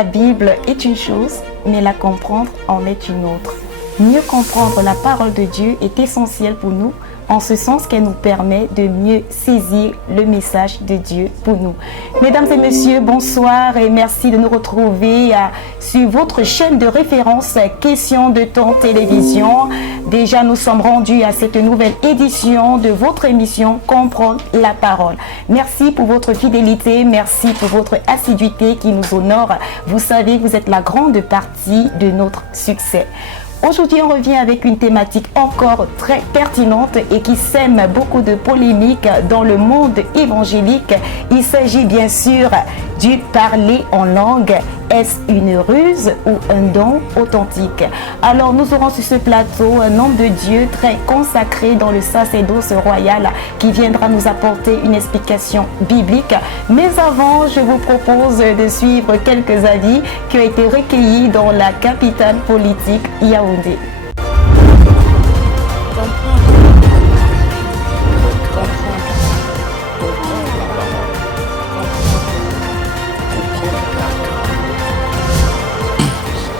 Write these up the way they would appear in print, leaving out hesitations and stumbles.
la Bible est une chose, mais la comprendre en est une autre. Mieux comprendre la parole de Dieu est essentiel pour nous, en ce sens qu'elle nous permet de mieux saisir le message de Dieu pour nous. Mesdames et messieurs, bonsoir et merci de nous retrouver sur votre chaîne de référence Questions de Temps Télévision. Déjà, nous sommes rendus à cette nouvelle édition de votre émission Comprendre la parole. Merci pour votre fidélité, merci pour votre assiduité qui nous honore. Vous savez que vous êtes la grande partie de notre succès. Aujourd'hui, on revient avec une thématique encore très pertinente et qui sème beaucoup de polémiques dans le monde évangélique. Il s'agit bien sûr du parler en langue. Est-ce une ruse ou un don authentique? Alors, nous aurons sur ce plateau un homme de Dieu très consacré dans le sacerdoce royal qui viendra nous apporter une explication biblique. Mais avant, je vous propose de suivre quelques avis qui ont été recueillis dans la capitale politique Yaoundé.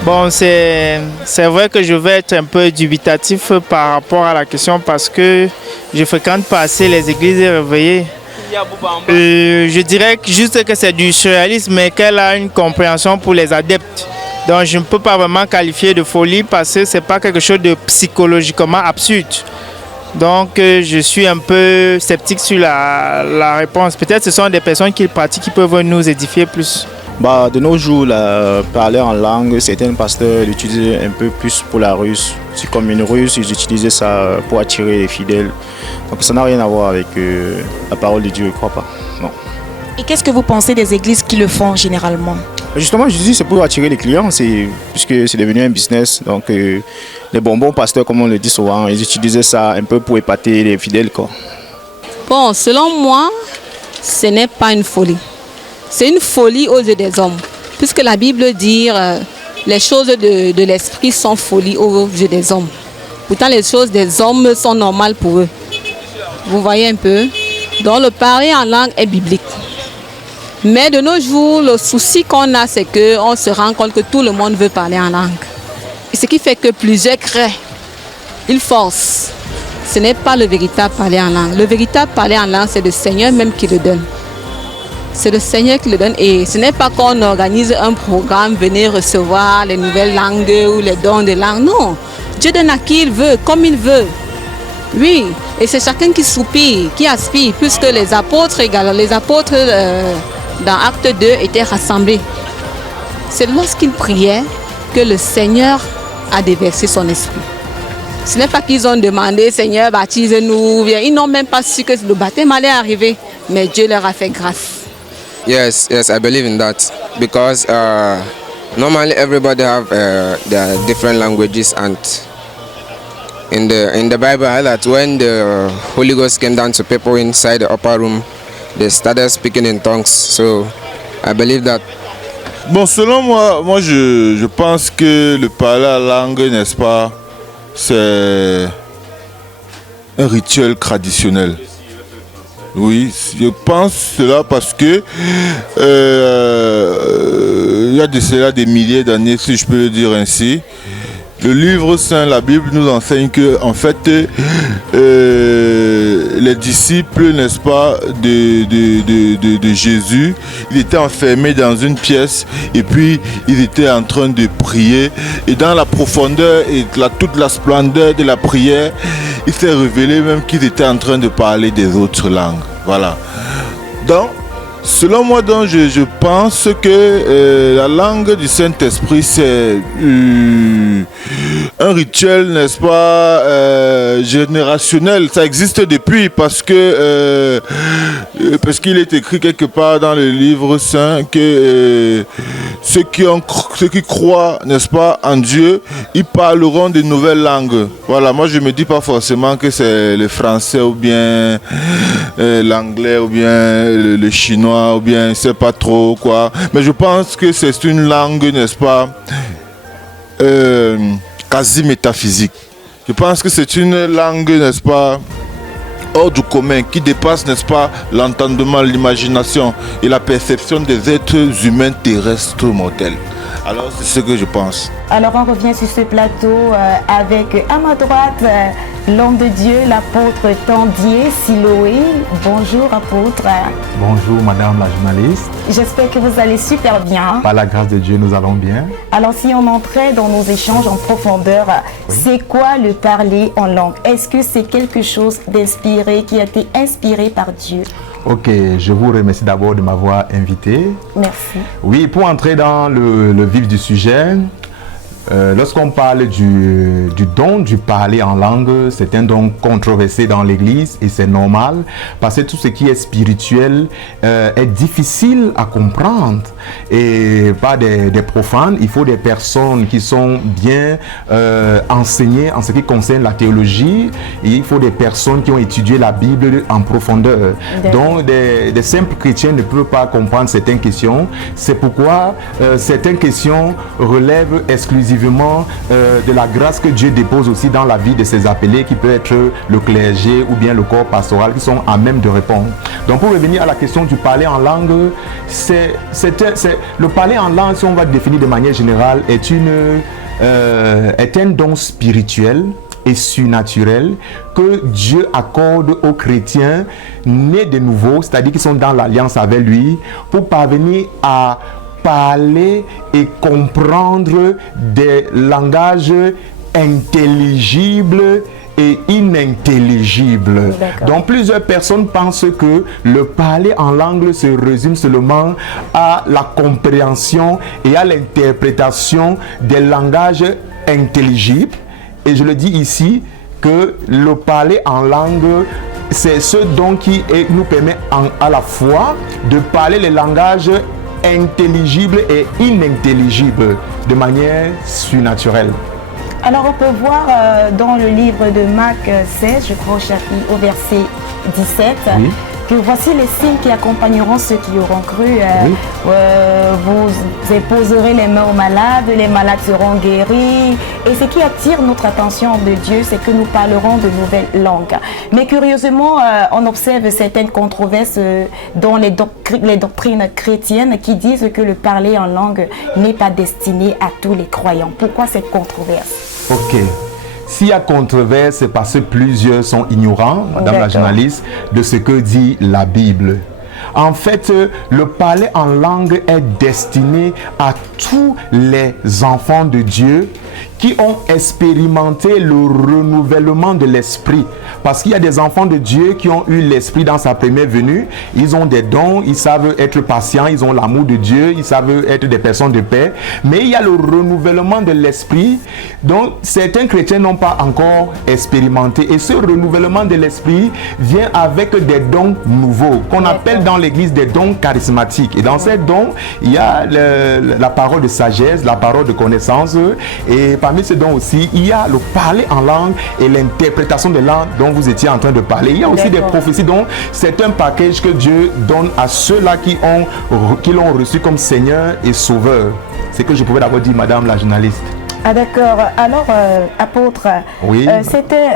Bon, c'est vrai que je vais être un peu dubitatif par rapport à la question parce que je fréquente pas assez les églises réveillées. Je dirais juste que c'est du surréalisme mais qu'elle a une compréhension pour les adeptes. Donc je ne peux pas vraiment qualifier de folie parce que ce n'est pas quelque chose de psychologiquement absurde. Donc je suis un peu sceptique sur la réponse. Peut-être que ce sont des personnes qui le pratiquent qui peuvent nous édifier plus. De nos jours, parler en langue, certains pasteurs l'utilisaient un peu plus pour la ruse. C'est comme une ruse, ils utilisaient ça pour attirer les fidèles. Donc ça n'a rien à voir avec la parole de Dieu, je ne crois pas. Non. Et qu'est-ce que vous pensez des églises qui le font généralement? Justement, je dis c'est pour attirer les clients, puisque c'est devenu un business. Donc les bonbons pasteurs, comme on le dit souvent, ils utilisaient ça un peu pour épater les fidèles, quoi. Bon, selon moi, ce n'est pas une folie. C'est une folie aux yeux des hommes. Puisque la Bible dit les choses de l'esprit sont folie aux yeux des hommes. Pourtant, les choses des hommes sont normales pour eux. Vous voyez un peu? Donc, le parler en langue est biblique. Mais de nos jours, le souci qu'on a, c'est qu'on se rend compte que tout le monde veut parler en langue. Et ce qui fait que plusieurs créent. Ils forcent. Ce n'est pas le véritable parler en langue. Le véritable parler en langue, c'est le Seigneur même qui le donne. C'est le Seigneur qui le donne et ce n'est pas qu'on organise un programme, venez recevoir les nouvelles langues ou les dons de langue. Non, Dieu donne à qui il veut, comme il veut. Oui, et c'est chacun qui soupire, qui aspire, puisque les apôtres dans Acte 2 étaient rassemblés. C'est lorsqu'ils priaient que le Seigneur a déversé son esprit. Ce n'est pas qu'ils ont demandé, Seigneur, baptise-nous. Ils n'ont même pas su que le baptême allait arriver, mais Dieu leur a fait grâce. Yes, I believe in that because normally everybody have their different languages, and in the Bible, that when the Holy Ghost came down to people inside the upper room, they started speaking in tongues. So I believe that. Bon, selon moi je pense que le parler en langue, n'est-ce pas, c'est un rituel traditionnel. Oui, je pense cela parce que il y a de cela des milliers d'années, si je peux le dire ainsi. Le livre saint, la Bible nous enseigne que, en fait, les disciples, n'est-ce pas, de Jésus, ils étaient enfermés dans une pièce et puis ils étaient en train de prier. Et dans la profondeur et toute la splendeur de la prière, il s'est révélé même qu'ils étaient en train de parler des autres langues. Voilà. Donc, selon moi, donc, je pense que la langue du Saint-Esprit, c'est un rituel, n'est-ce pas, générationnel. Ça existe depuis parce qu'il est écrit quelque part dans le livre saint que ceux qui croient, n'est-ce pas, en Dieu, ils parleront de nouvelles langues. Voilà, moi je me dis pas forcément que c'est le français ou bien l'anglais ou bien le chinois ou bien je sais pas trop quoi. Mais je pense que c'est une langue, n'est-ce pas, quasi métaphysique. Je pense que c'est une langue, n'est-ce pas, hors du commun, qui dépasse, n'est-ce pas, l'entendement, l'imagination et la perception des êtres humains terrestres mortels. Alors c'est ce que je pense. Alors on revient sur ce plateau avec à ma droite l'homme de Dieu, l'apôtre Tandier Siloé. Bonjour apôtre. Bonjour madame la journaliste. J'espère que vous allez super bien. Par la grâce de Dieu, nous allons bien. Alors si on entrait dans nos échanges en profondeur, c'est quoi le parler en langue? Est-ce que c'est quelque chose d'inspiré, qui a été inspiré par Dieu? Ok, je vous remercie d'abord de m'avoir invité. Merci. Oui, pour entrer dans le vif du sujet, lorsqu'on parle du don du parler en langue, c'est un don controversé dans l'église et c'est normal parce que tout ce qui est spirituel est difficile à comprendre et pas des profanes. Il faut des personnes qui sont bien enseignées en ce qui concerne la théologie et il faut des personnes qui ont étudié la Bible en profondeur. Donc des simples chrétiens ne peuvent pas comprendre certaines questions. C'est pourquoi certaines questions relèvent exclusivement de la grâce que Dieu dépose aussi dans la vie de ses appelés, qui peut être le clergé ou bien le corps pastoral, qui sont à même de répondre. Donc pour revenir à la question du parler en langue, le parler en langue, si on va le définir de manière générale, est un don spirituel et surnaturel que Dieu accorde aux chrétiens nés de nouveau, c'est-à-dire qui sont dans l'alliance avec lui, pour parvenir à parler et comprendre des langages intelligibles et inintelligibles. Donc plusieurs personnes pensent que le parler en langue se résume seulement à la compréhension et à l'interprétation des langages intelligibles. Et je le dis ici que le parler en langue, c'est ce don qui nous permet à la fois de parler les langages intelligible et inintelligible de manière surnaturelle. Alors on peut voir dans le livre de Marc 16, je crois au verset 17, oui, que voici les signes qui accompagneront ceux qui auront cru. Oui. Vous imposerez les mains aux malades, les malades seront guéris. Et ce qui attire notre attention de Dieu, c'est que nous parlerons de nouvelles langues. Mais curieusement, on observe certaines controverses dans les doctrines chrétiennes qui disent que le parler en langue n'est pas destiné à tous les croyants. Pourquoi cette controverse? Ok. S'il y a controverse, c'est parce que plusieurs sont ignorants, madame la journaliste, de ce que dit la Bible. En fait, le parler en langue est destiné à tous les enfants de Dieu qui ont expérimenté le renouvellement de l'esprit. Parce qu'il y a des enfants de Dieu qui ont eu l'esprit dans sa première venue. Ils ont des dons, ils savent être patients, ils ont l'amour de Dieu, ils savent être des personnes de paix. Mais il y a le renouvellement de l'esprit dont certains chrétiens n'ont pas encore expérimenté. Et ce renouvellement de l'esprit vient avec des dons nouveaux qu'on appelle dans l'église des dons charismatiques. Et dans ces dons, il y a la parole de sagesse, la parole de connaissance. Et parmi ces dons aussi, il y a le parler en langue et l'interprétation des langues dont vous étiez en train de parler. Il y a aussi des prophéties, donc c'est un package que Dieu donne à ceux-là qui l'ont reçu comme Seigneur et Sauveur. C'est que je pouvais d'abord dire, madame la journaliste. Ah d'accord. Alors, apôtre, oui. C'était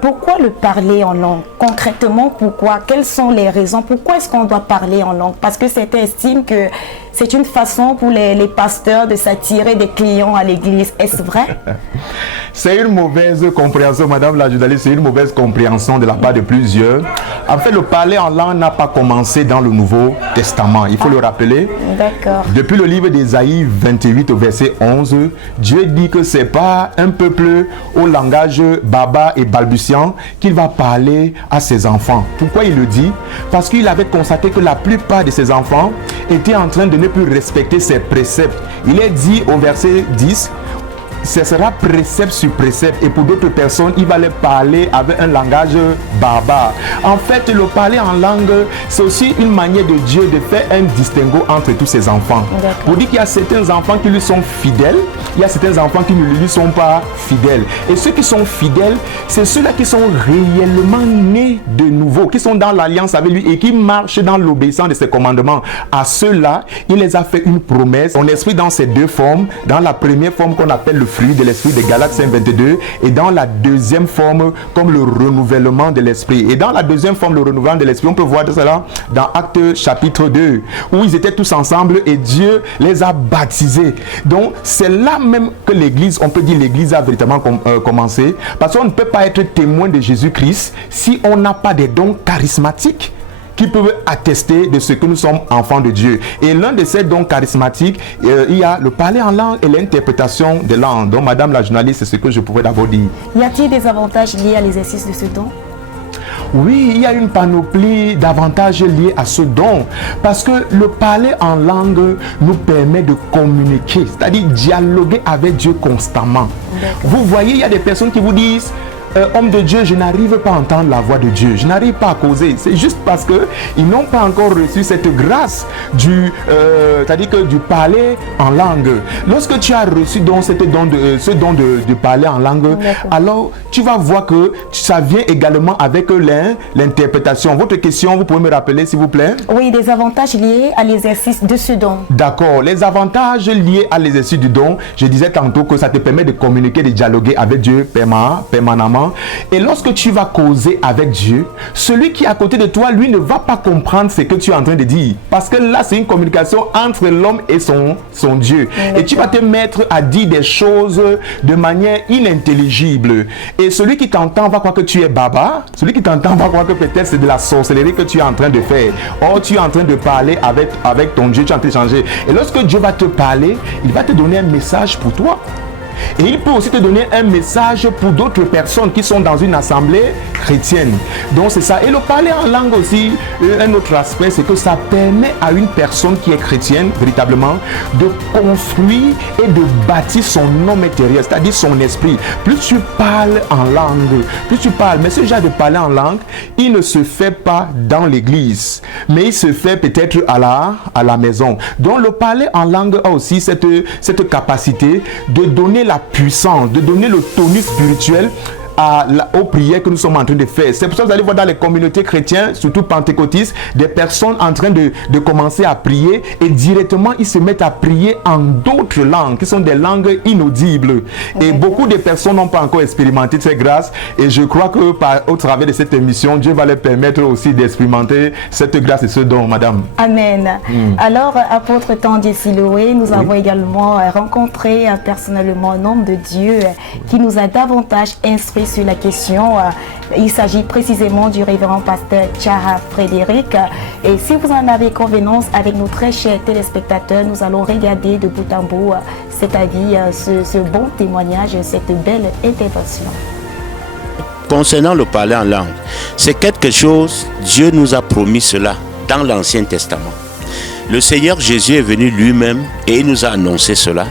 pourquoi le parler en langue? Concrètement, pourquoi? Quelles sont les raisons? Pourquoi est-ce qu'on doit parler en langue? Parce que certains estiment que c'est une façon pour les pasteurs de s'attirer des clients à l'église. Est-ce vrai? C'est une mauvaise compréhension, madame la journaliste, c'est une mauvaise compréhension de la part de plusieurs. En fait, le parler en langue n'a pas commencé dans le Nouveau Testament, il faut le rappeler. D'accord. Depuis le livre d'Ésaïe 28 au verset 11, Dieu dit que c'est pas un peuple au langage baba et balbutiant qu'il va parler à ses enfants. Pourquoi il le dit? Parce qu'il avait constaté que la plupart de ses enfants étaient en train de ne plus respecter ses préceptes. Il est dit au verset 10, ce sera précepte sur précepte, et pour d'autres personnes, il va les parler avec un langage barbare. En fait, le parler en langue, c'est aussi une manière de Dieu de faire un distinguo entre tous ses enfants. Pour dire qu'il y a certains enfants qui lui sont fidèles, il y a certains enfants qui ne lui sont pas fidèles. Et ceux qui sont fidèles, c'est ceux-là qui sont réellement nés de nouveau, qui sont dans l'alliance avec lui et qui marchent dans l'obéissance de ses commandements. À ceux-là, il les a fait une promesse. On esprit dans ces deux formes. Dans la première forme qu'on appelle le fruit de l'esprit de Galates 5:22, et dans la deuxième forme comme le renouvellement de l'esprit. Et dans la deuxième forme, le renouvellement de l'esprit, on peut voir cela dans Actes chapitre 2, où ils étaient tous ensemble et Dieu les a baptisés. Donc c'est là même que l'église, on peut dire l'église a véritablement commencé, parce qu'on ne peut pas être témoin de Jésus-Christ si on n'a pas des dons charismatiques qui peuvent attester de ce que nous sommes enfants de Dieu. Et l'un de ces dons charismatiques, il y a le parler en langue et l'interprétation des langues. Donc madame la journaliste, c'est ce que je pouvais d'abord dire. Y a-t-il des avantages liés à l'exercice de ce don? Oui, il y a une panoplie d'avantages liés à ce don, parce que le parler en langue nous permet de communiquer, c'est-à-dire dialoguer avec Dieu constamment. Vous voyez, il y a des personnes qui vous disent: homme de Dieu, je n'arrive pas à entendre la voix de Dieu, je n'arrive pas à causer. C'est juste parce que ils n'ont pas encore reçu cette grâce c'est-à-dire que du parler en langue. Lorsque tu as reçu ce don de parler en langue, alors tu vas voir que ça vient également avec l'interprétation. Votre question, vous pouvez me rappeler s'il vous plaît? Oui, des avantages liés à l'exercice de ce don. D'accord, les avantages liés à l'exercice du don, je disais tantôt que ça te permet de communiquer, de dialoguer avec Dieu permanemment. Et lorsque tu vas causer avec Dieu, celui qui est à côté de toi, lui, ne va pas comprendre ce que tu es en train de dire. Parce que là, c'est une communication entre l'homme et son Dieu. Et tu vas te mettre à dire des choses de manière inintelligible. Et celui qui t'entend va croire que tu es baba. Celui qui t'entend va croire que peut-être c'est de la sorcellerie que tu es en train de faire. Or, tu es en train de parler avec ton Dieu, tu es en train d'échanger. Et lorsque Dieu va te parler, il va te donner un message pour toi. Et il peut aussi te donner un message pour d'autres personnes qui sont dans une assemblée chrétienne. Donc c'est ça. Et le parler en langue aussi, un autre aspect, c'est que ça permet à une personne qui est chrétienne, véritablement, de construire et de bâtir son homme intérieur, c'est-à-dire son esprit. Plus tu parles en langue, plus tu parles. Mais ce genre de parler en langue, il ne se fait pas dans l'église, mais il se fait peut-être à la maison. Donc le parler en langue a aussi cette capacité de donner la puissance, de donner le tonus spirituel aux prières que nous sommes en train de faire. C'est pour ça que vous allez voir dans les communautés chrétiennes, surtout pentecôtistes, des personnes en train de commencer à prier et directement ils se mettent à prier en d'autres langues qui sont des langues inaudibles. Et beaucoup de personnes n'ont pas encore expérimenté cette grâce, et je crois que au travers de cette émission, Dieu va leur permettre aussi d'expérimenter cette grâce et ce don, madame. Amen. Alors, apôtre Tandier Siloé, nous avons également rencontré personnellement un homme de Dieu qui nous a davantage instruit sur la question. Il s'agit précisément du révérend pasteur Tchara Frédéric. Et si vous en avez convenance avec nos très chers téléspectateurs, nous allons regarder de bout en bout cet avis, ce bon témoignage, cette belle intervention. Concernant le parler en langue, c'est quelque chose, Dieu nous a promis cela dans l'Ancien Testament. Le Seigneur Jésus est venu lui-même et il nous a annoncé cela.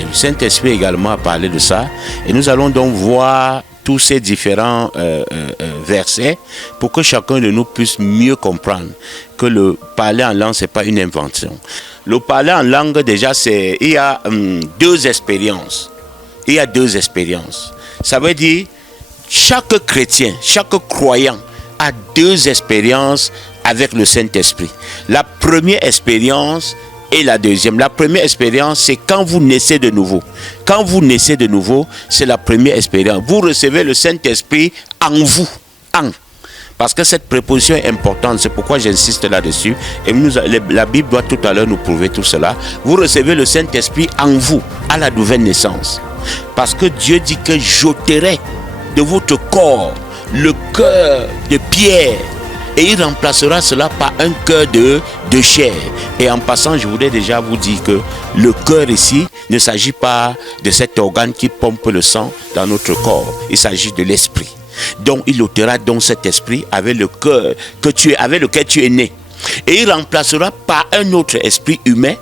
Et le Saint-Esprit également a parlé de ça. Et nous allons donc voir tous ces différents versets pour que chacun de nous puisse mieux comprendre que le parler en langue, ce n'est pas une invention. Le parler en langue, déjà, il y a deux expériences. Il y a deux expériences. Ça veut dire, chaque chrétien, chaque croyant a deux expériences avec le Saint-Esprit. La première expérience et la deuxième. La première expérience, c'est quand vous naissez de nouveau. Quand vous naissez de nouveau, c'est la première expérience. Vous recevez le Saint-Esprit en vous. Parce que cette préposition est importante, c'est pourquoi j'insiste là-dessus. Et la Bible doit tout à l'heure nous prouver tout cela. Vous recevez le Saint-Esprit en vous, à la nouvelle naissance. Parce que Dieu dit que j'ôterai de votre corps le cœur de pierre. Et il remplacera cela par un cœur de chair. Et en passant, je voudrais déjà vous dire que le cœur ici ne s'agit pas de cet organe qui pompe le sang dans notre corps. Il s'agit de l'esprit. Donc il ôtera donc cet esprit avec le cœur avec lequel tu es né. Et il remplacera par un autre esprit humain.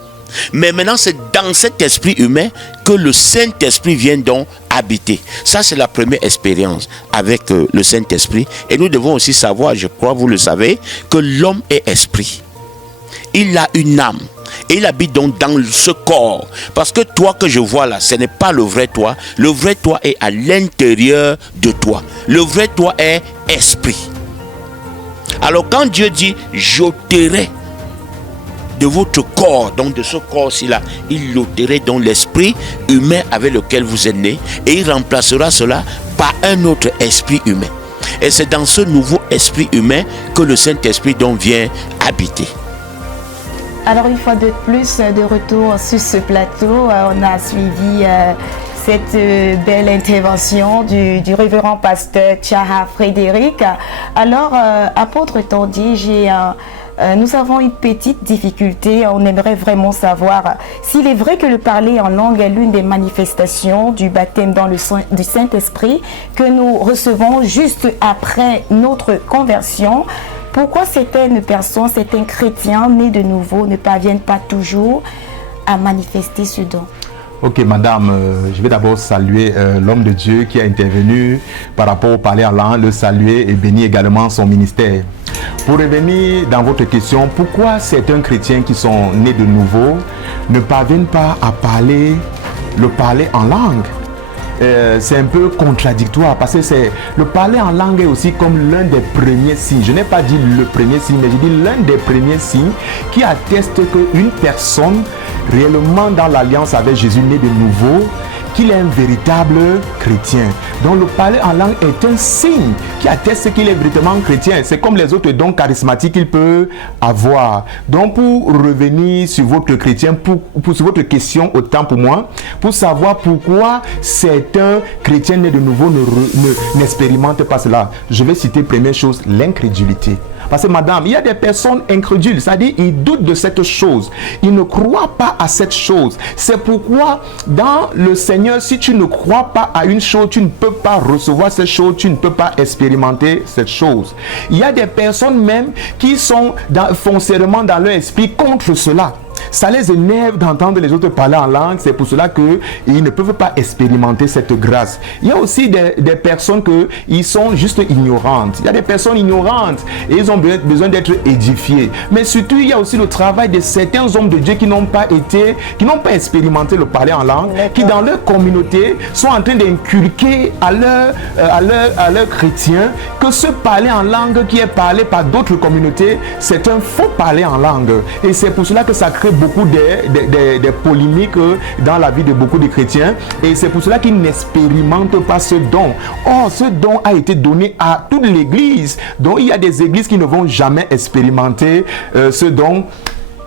Mais maintenant, c'est dans cet esprit humain que le Saint-Esprit vient donc habiter. Ça, c'est la première expérience avec le Saint-Esprit. Et nous devons aussi savoir, je crois, vous le savez, que l'homme est esprit. Il a une âme. Et il habite donc dans ce corps. Parce que toi que je vois là, ce n'est pas le vrai toi. Le vrai toi est à l'intérieur de toi. Le vrai toi est esprit. Alors quand Dieu dit, j'ôterai de votre corps, donc de ce corps-ci là, il ôterait donc l'esprit humain avec lequel vous êtes né et il remplacera cela par un autre esprit humain. Et c'est dans ce nouveau esprit humain que le Saint-Esprit donc vient habiter. Alors une fois de plus, de retour sur ce plateau, on a suivi cette belle intervention du révérend pasteur Tchaha Frédéric. Alors, apôtre Tandier, nous avons une petite difficulté. On aimerait vraiment savoir s'il est vrai que le parler en langue est l'une des manifestations du baptême dans le du Saint-Esprit que nous recevons juste après notre conversion. Pourquoi certaines personnes, certains chrétiens nés de nouveau ne parviennent pas toujours à manifester ce don? Ok, madame, je vais d'abord saluer l'homme de Dieu qui a intervenu par rapport au parler en langue, le saluer et bénir également son ministère. Pour revenir dans votre question, pourquoi certains chrétiens qui sont nés de nouveau ne parviennent pas à le parler en langue? C'est un peu contradictoire parce que le parler en langue est aussi comme l'un des premiers signes. Je n'ai pas dit le premier signe, mais je dis l'un des premiers signes qui atteste qu'une personne réellement dans l'alliance avec Jésus, né de nouveau, qu'il est un véritable chrétien. Donc le parler en langue est un signe qui atteste qu'il est véritablement chrétien. C'est comme les autres dons charismatiques qu'il peut avoir. Donc pour revenir sur votre chrétien, sur votre question, autant pour moi, pour savoir pourquoi certains chrétiens nés de nouveau n'expérimentent pas cela. Je vais citer première chose, l'incrédulité. Parce que madame, il y a des personnes incrédules, c'est-à-dire ils doutent de cette chose. Ils ne croient pas à cette chose. C'est pourquoi dans le Seigneur, si tu ne crois pas à une chose, tu ne peux pas recevoir cette chose, tu ne peux pas expérimenter cette chose. Il y a des personnes même qui sont foncièrement dans leur esprit contre cela. Ça les énerve d'entendre les autres parler en langue. C'est pour cela qu'ils ne peuvent pas expérimenter cette grâce. Il y a aussi des personnes qui sont juste ignorantes. Il y a des personnes ignorantes et ils ont besoin d'être édifiés. Mais surtout, il y a aussi le travail de certains hommes de Dieu qui n'ont pas expérimenté le parler en langue, qui dans leur communauté sont en train d'inculquer à leurs chrétiens que ce parler en langue qui est parlé par d'autres communautés, c'est un faux parler en langue. Et c'est pour cela que ça crée beaucoup de polémiques dans la vie de beaucoup de chrétiens et c'est pour cela qu'ils n'expérimentent pas ce don. Or, ce don a été donné à toute l'église. Donc, il y a des églises qui ne vont jamais expérimenter ce don.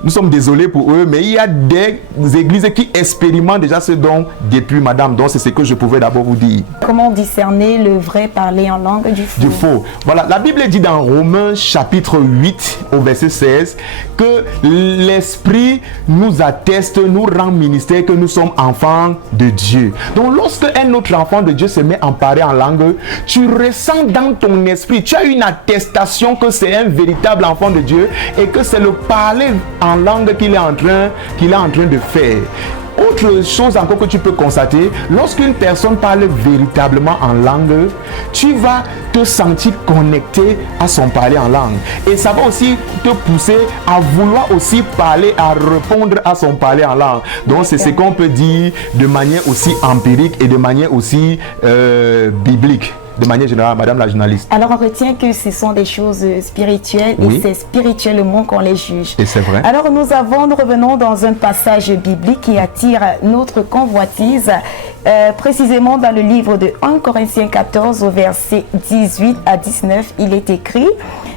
Nous sommes désolés pour eux, mais il y a des églises qui expérimentent déjà ce don depuis, madame. Donc, c'est ce que je pouvais d'abord vous dire. Comment discerner le vrai parler en langue du faux? Du faux. Voilà, la Bible dit dans Romains chapitre 8 au verset 16 que l'Esprit nous atteste, nous rend ministère que nous sommes enfants de Dieu. Donc, lorsque un autre enfant de Dieu se met à parler en langue, tu ressens dans ton esprit, tu as une attestation que c'est un véritable enfant de Dieu et que c'est le parler en langue qu'il est en train de faire. Autre chose encore que tu peux constater, lorsqu'une personne parle véritablement en langue, tu vas te sentir connecté à son parler en langue. Et ça va aussi te pousser à vouloir aussi parler, à répondre à son parler en langue. Donc c'est ce qu'on peut dire de manière aussi empirique et de manière aussi biblique. De manière générale, madame la journaliste. Alors on retient que ce sont des choses spirituelles et c'est spirituellement qu'on les juge. Et c'est vrai. Alors nous revenons dans un passage biblique qui attire notre convoitise, précisément dans le livre de 1 Corinthiens 14 au verset 18 à 19, il est écrit: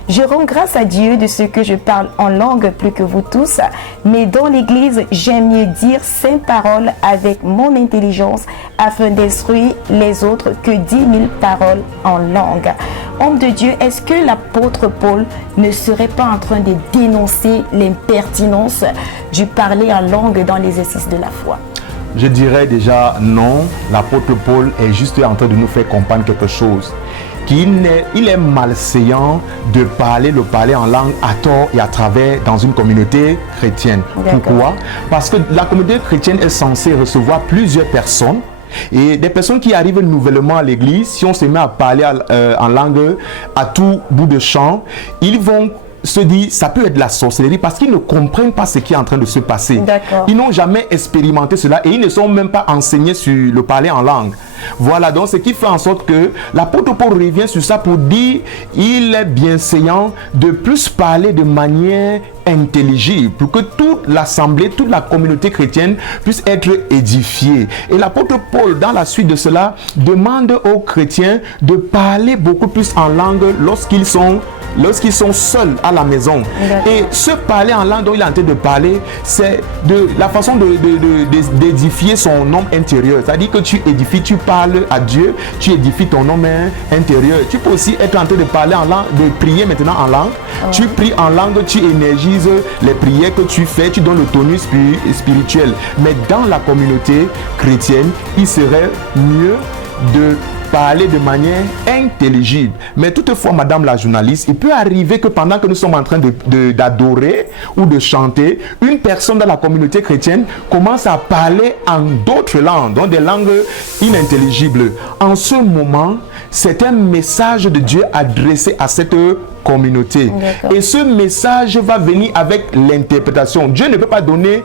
je rends grâce à Dieu de ce que je parle en langue plus que vous tous, mais dans l'église, j'aime mieux dire 5 paroles avec mon intelligence afin d'instruire les autres que 10 000 paroles en langue. Homme de Dieu, est-ce que l'apôtre Paul ne serait pas en train de dénoncer l'impertinence du parler en langue dans l'exercice de la foi? Je dirais déjà non. L'apôtre Paul est juste en train de nous faire comprendre quelque chose. Il est malséant de le parler en langue à tort et à travers dans une communauté chrétienne. Pourquoi? Parce que la communauté chrétienne est censée recevoir plusieurs personnes. Et des personnes qui arrivent nouvellement à l'église, si on se met à parler en langue à tout bout de champ, ils vont se dire ça peut être de la sorcellerie parce qu'ils ne comprennent pas ce qui est en train de se passer. Ils n'ont jamais expérimenté cela et ils ne sont même pas enseignés sur le parler en langue. Voilà, donc ce qui fait en sorte que l'apôtre Paul revient sur ça pour dire il est bienséant de plus parler de manière intelligible pour que toute l'assemblée, toute la communauté chrétienne puisse être édifiée. Et l'apôtre Paul, dans la suite de cela, demande aux chrétiens de parler beaucoup plus en langue lorsqu'ils sont seuls à la maison. Et ce parler en langue dont il est en train de parler, c'est de la façon d'édifier son homme intérieur. C'est-à-dire que tu édifies, tu parles à Dieu, tu édifies ton homme intérieur. Tu peux aussi être en train de parler en langue, de prier maintenant en langue. Tu pries en langue, tu énergises les prières que tu fais, tu donnes le tonus spirituel. Mais dans la communauté chrétienne, il serait mieux de parler de manière intelligible. Mais toutefois, madame la journaliste, il peut arriver que pendant que nous sommes en train d'adorer ou de chanter, une personne dans la communauté chrétienne commence à parler en d'autres langues, donc des langues inintelligibles. En ce moment, c'est un message de Dieu adressé à cette communauté. Et ce message va venir avec l'interprétation. Dieu ne peut pas donner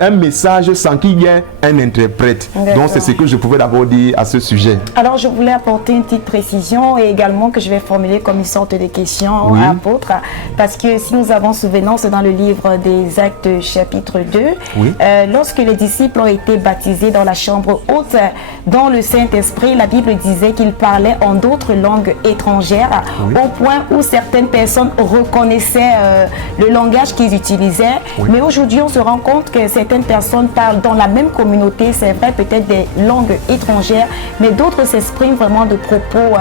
un message sans qu'il y ait un interprète. Donc c'est ce que je pouvais d'abord dire à ce sujet. Alors je voulais apporter une petite précision et également que je vais formuler comme une sorte de question à l'apôtre, parce que si nous avons souvenance dans le livre des Actes chapitre 2, lorsque les disciples ont été baptisés dans la chambre haute, dans le Saint-Esprit, la Bible disait qu'ils parlaient en d'autres langues étrangères, au point où certaines personnes reconnaissaient le langage qu'ils utilisaient. Mais aujourd'hui, on se rend compte que certaines personnes parlent dans la même communauté, c'est vrai, peut-être des langues étrangères, mais d'autres s'expriment vraiment de propos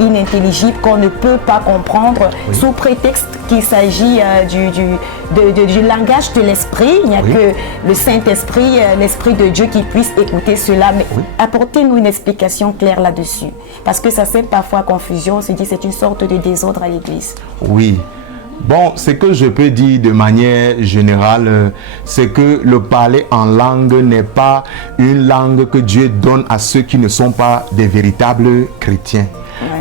inintelligibles qu'on ne peut pas comprendre sous prétexte qu'il s'agit du langage de l'esprit. Il n'y a que le Saint-Esprit, l'Esprit de Dieu qui puisse écouter cela. Mais apportez-nous une explication claire là-dessus. Parce que ça sème parfois à confusion. On se dit c'est une sorte de désordre à l'église. Oui. Bon, ce que je peux dire de manière générale, c'est que le parler en langue n'est pas une langue que Dieu donne à ceux qui ne sont pas des véritables chrétiens.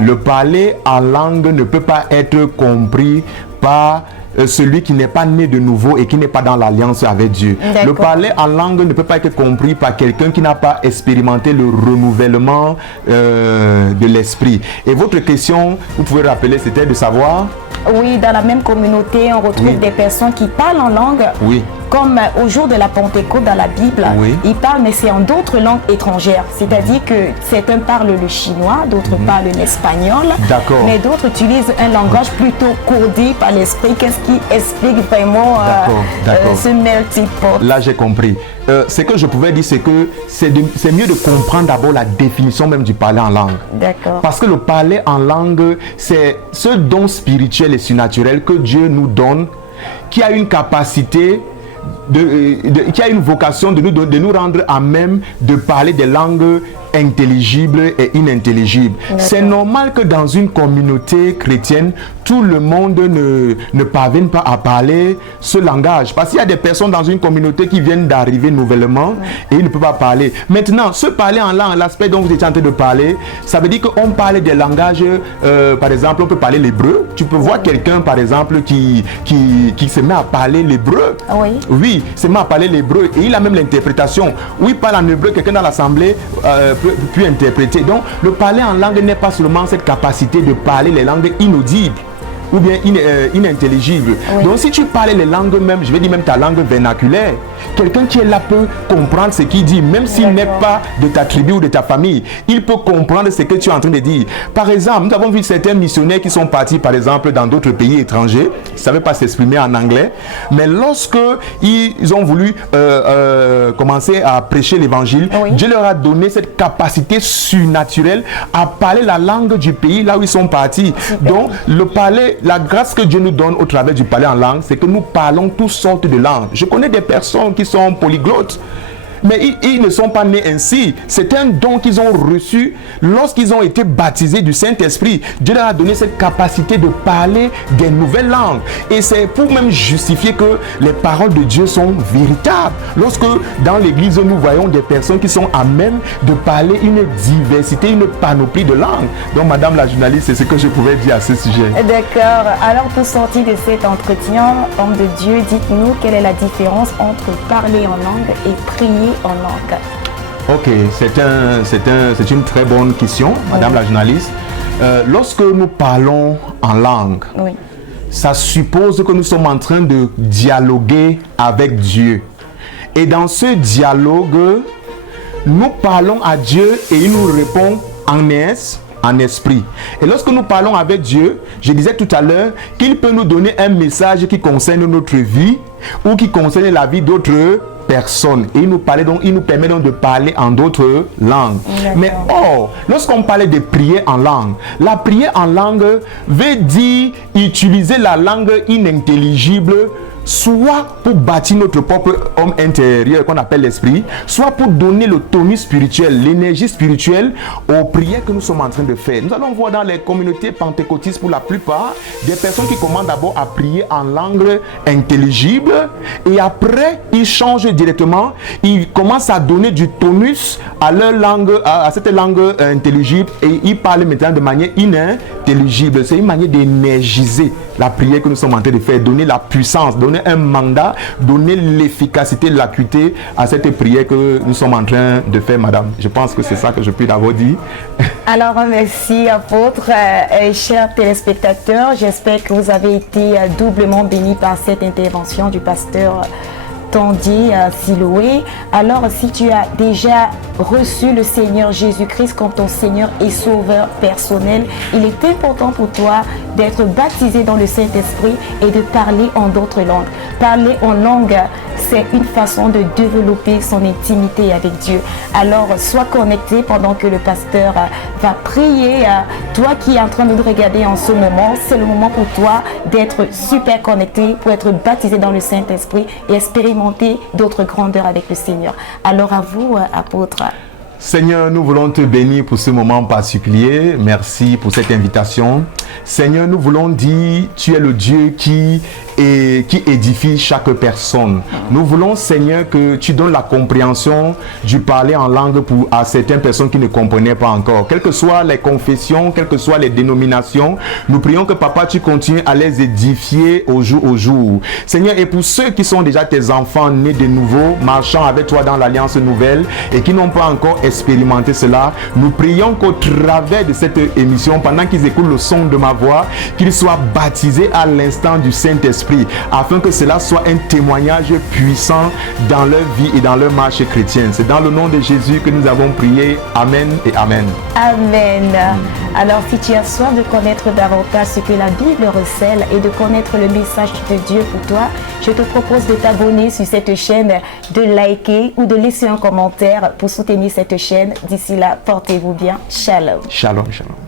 Le parler en langue ne peut pas être compris par celui qui n'est pas né de nouveau et qui n'est pas dans l'alliance avec Dieu. Le parler en langue ne peut pas être compris par quelqu'un qui n'a pas expérimenté le renouvellement de l'esprit. Et votre question, vous pouvez rappeler, c'était de savoir? Oui, dans la même communauté, on retrouve des personnes qui parlent en langue. Comme au jour de la Pentecôte dans la Bible, ils parlent, mais c'est en d'autres langues étrangères. C'est-à-dire que certains parlent le chinois, d'autres parlent l'espagnol, mais d'autres utilisent un langage plutôt codé par l'esprit. Qu'est-ce qui explique vraiment ce melting pot? Là, j'ai compris. Ce que je pouvais dire, c'est que c'est mieux de comprendre d'abord la définition même du parler en langue. Parce que le parler en langue, c'est ce don spirituel et surnaturel que Dieu nous donne, qui a une capacité qui a une vocation de nous rendre à même de parler des langues intelligibles et inintelligibles. C'est normal que dans une communauté chrétienne, tout le monde ne parvienne pas à parler ce langage. Parce qu'il y a des personnes dans une communauté qui viennent d'arriver nouvellement et ils ne peuvent pas parler. Maintenant, ce parler en langue, l'aspect dont vous étiez en train de parler, ça veut dire qu'on parle des langages, par exemple, on peut parler l'hébreu. Tu peux voir quelqu'un, par exemple, qui se met à parler l'hébreu. Oui, se met à parler l'hébreu et il a même l'interprétation. Oui, il parle en hébreu, quelqu'un dans l'assemblée peut interpréter. Donc, le parler en langue n'est pas seulement cette capacité de parler les langues inaudibles ou bien inintelligibles. Donc, si tu parles les langues même, je vais dire même ta langue vernaculaire, quelqu'un qui est là peut comprendre ce qu'il dit, même s'il n'est pas de ta tribu ou de ta famille. Il peut comprendre ce que tu es en train de dire. Par exemple, nous avons vu certains missionnaires qui sont partis, par exemple, dans d'autres pays étrangers, ils ne savaient pas s'exprimer en anglais, mais lorsque ils ont voulu commencer à prêcher l'évangile, Dieu leur a donné cette capacité surnaturelle à parler la langue du pays là où ils sont partis. Donc, le parler, la grâce que Dieu nous donne au travers du parler en langue, c'est que nous parlons toutes sortes de langues. Je connais des personnes qui sont polyglottes, mais ils ne sont pas nés ainsi. C'est un don qu'ils ont reçu lorsqu'ils ont été baptisés du Saint-Esprit. Dieu leur a donné cette capacité de parler des nouvelles langues. Et c'est pour même justifier que les paroles de Dieu sont véritables. Lorsque dans l'église, nous voyons des personnes qui sont à même de parler une diversité, une panoplie de langues. Donc, madame la journaliste, c'est ce que je pouvais dire à ce sujet. D'accord. Alors, pour sortir de cet entretien, homme de Dieu, dites-nous quelle est la différence entre parler en langue et prier en langue. Ok, c'est une très bonne question, Madame la journaliste. Lorsque nous parlons en langue, ça suppose que nous sommes en train de dialoguer avec Dieu. Et dans ce dialogue, nous parlons à Dieu et il nous répond en esprit. Et lorsque nous parlons avec Dieu, je disais tout à l'heure qu'il peut nous donner un message qui concerne notre vie ou qui concerne la vie d'autres personnes. Et il nous permet donc de parler en d'autres langues. Mais lorsqu'on parlait de prier en langue, la prière en langue veut dire utiliser la langue inintelligible, soit pour bâtir notre propre homme intérieur qu'on appelle l'esprit, soit pour donner le tonus spirituel, l'énergie spirituelle aux prières que nous sommes en train de faire. Nous allons voir dans les communautés pentecôtistes pour la plupart des personnes qui commencent d'abord à prier en langue intelligible et après ils changent directement, ils commencent à donner du tonus à leur langue, à cette langue intelligible et ils parlent maintenant de manière inintelligible. C'est une manière d'énergiser la prière que nous sommes en train de faire, donner la puissance, donner un mandat, donner l'efficacité, l'acuité à cette prière que nous sommes en train de faire, madame. Je pense que c'est ça que je peux d'abord dire. Alors, merci, apôtre. Chers téléspectateurs, j'espère que vous avez été doublement bénis par cette intervention du pasteur Tandy Siloé. Alors, si tu as déjà reçu le Seigneur Jésus-Christ comme ton Seigneur et Sauveur personnel, il est important pour toi d'être baptisé dans le Saint-Esprit et de parler en d'autres langues. Parler en langue, c'est une façon de développer son intimité avec Dieu. Alors, sois connecté pendant que le pasteur va prier. Toi qui es en train de nous regarder en ce moment, c'est le moment pour toi d'être super connecté, pour être baptisé dans le Saint-Esprit et expérimenter d'autres grandeurs avec le Seigneur. Alors à vous, apôtre. Seigneur, nous voulons te bénir pour ce moment particulier. Merci pour cette invitation. Seigneur, nous voulons dire, tu es le Dieu qui édifie chaque personne. Nous voulons, Seigneur, que tu donnes la compréhension du parler en langue à certaines personnes qui ne comprenaient pas encore. Quelles que soient les confessions, quelles que soient les dénominations, nous prions que, Papa, tu continues à les édifier au jour au jour. Seigneur, et pour ceux qui sont déjà tes enfants nés de nouveau, marchant avec toi dans l'Alliance nouvelle et qui n'ont pas encore expérimenté cela, nous prions qu'au travers de cette émission, pendant qu'ils écoutent le son de ma voix, qu'ils soient baptisés à l'instant du Saint-Esprit, afin que cela soit un témoignage puissant dans leur vie et dans leur marche chrétienne. C'est dans le nom de Jésus que nous avons prié. Amen et Amen. Amen. Alors, si tu as soif de connaître davantage ce que la Bible recèle et de connaître le message de Dieu pour toi, je te propose de t'abonner sur cette chaîne, de liker ou de laisser un commentaire pour soutenir cette chaîne. D'ici là, portez-vous bien. Shalom. Shalom, shalom.